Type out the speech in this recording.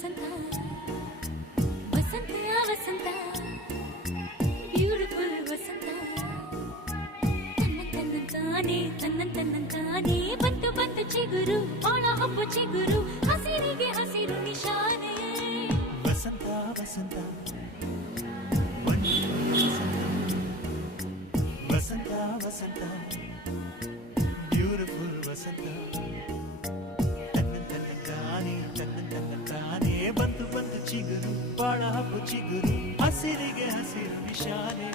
ವಸಂತ ವಸಂತ ವಸಂತ beautiful ವಸಂತ ತನ್ನಂತಾನೆ ಬಂತು ಬಂತು ಚಿಗುರು ಒಣ ಹಬ್ಬ ಚಿಗುರು ಹಸಿರಿಗೆ ಹಸಿರು ನಿಶಾನೆ ವಸಂತ ವಸಂತ ವಸಂತ ವಸಂತ ಬ್ಯೂಟಿಫುಲ್ ವಸಂತ ತನ್ನಂತಾನೆ ಬಂತು ಬಂತು ಚಿಗುರು ಬಾಳ ಹಬ್ಬ ಚಿಗುರು ಹಸಿರಿಗೆ ಹಸಿರು ನಿಶಾನೆ